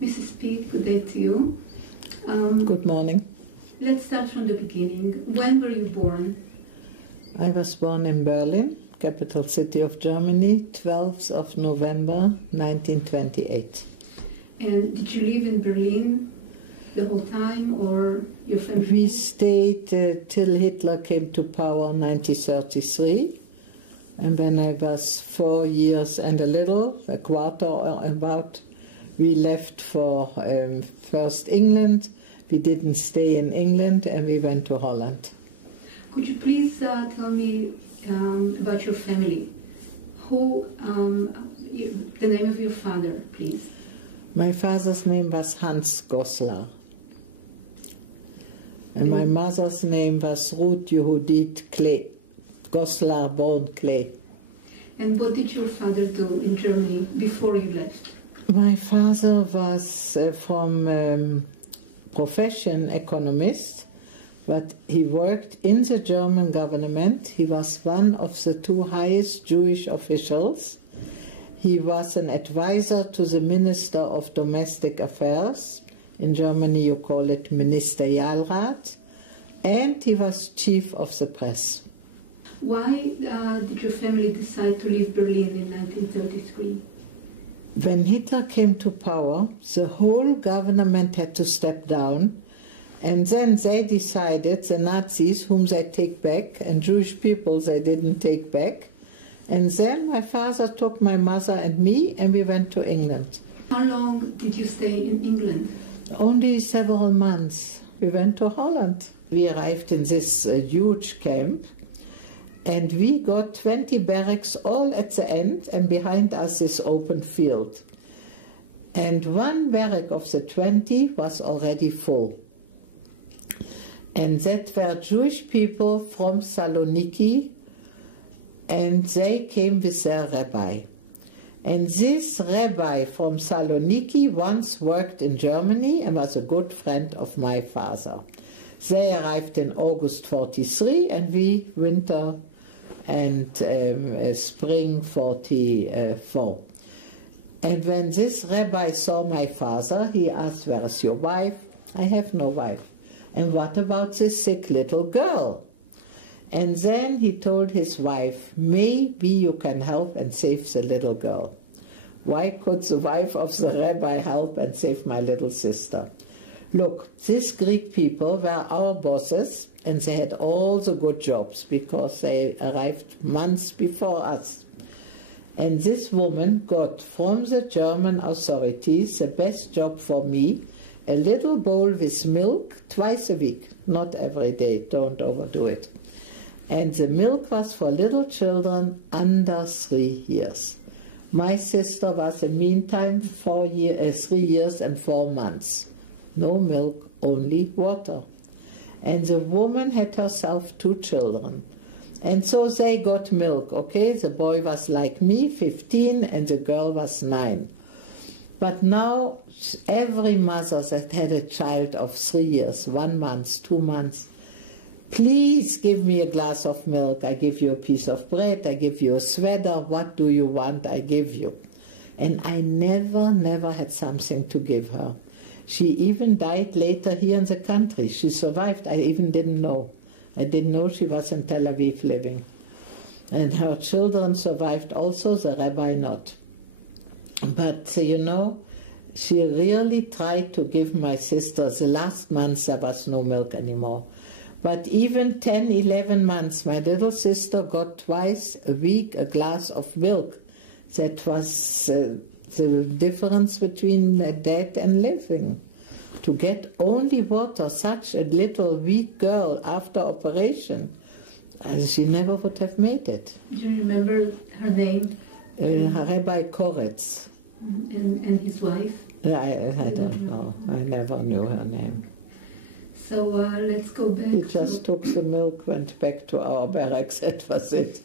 Mrs. P, good day to you. Good morning. Let's start from the beginning. When were you born? I was born in Bergen, capital city of Germany, 12th of November 1928. And did you live in Berlin the whole time, or your family? We stayed till Hitler came to power in 1933. And when I was 4 years and a quarter or about, we left for first England. We didn't stay in England and we went to Holland. Could you please tell me about your family? Who, the name of your father, please? My father's name was Hans Goslar. And my mother's name was Ruth Yehudit Klee. Goslar born Klee. And what did your father do in Germany before you left? My father was from profession economist, but he worked in the German government. He was one of the 2 highest Jewish officials. He was an advisor to the Minister of Domestic Affairs. In Germany you call it Ministerialrat. And he was chief of the press. Why did your family decide to leave Berlin in 1933? When Hitler came to power, the whole government had to step down, and then they decided, the Nazis, whom they take back, and Jewish people they didn't take back, and then my father took my mother and me, and we went to England. How long did you stay in England? Only several months. We went to Holland. We arrived in this huge camp, and we got 20 barracks all at the end, and behind us this open field. And one barrack of the 20 was already full. And that were Jewish people from Saloniki, and they came with their rabbi. And this rabbi from Saloniki once worked in Germany and was a good friend of my father. They arrived in August 43, and we winter and spring 44. And when this rabbi saw my father, he asked, "Where is your wife?" "I have no wife." "And what about this sick little girl?" And then he told his wife, "Maybe you can help and save the little girl." Why could the wife of the rabbi help and save my little sister? Look, these Greek people were our bosses, and they had all the good jobs because they arrived months before us. And this woman got from the German authorities the best job for me, a little bowl with milk twice a week, not every day, don't overdo it. And the milk was for little children under 3 years. My sister was in the meantime 3 years and 4 months. No milk, only water. And the woman had herself 2 children. And so they got milk, okay? The boy was like me, 15, and the girl was 9. But now every mother that had a child of 3 years, 1 month, 2 months, "Please give me a glass of milk. I give you a piece of bread. I give you a sweater. What do you want? I give you." And I never had something to give her. She even died later here in the country. She survived. I even didn't know. I didn't know she was in Tel Aviv living. And her children survived also, the rabbi not. But, you know, she really tried to give my sister, the last month there was no milk anymore. But even 10, 11 months, my little sister got twice a week a glass of milk. That was the difference between dead and living. To get only water, such a little weak girl after operation, she never would have made it. Do you remember her name? Rabbi Koretz. And his wife? I don't know. I never knew her name. So let's go back. We just took the milk, went back to our barracks, that was it.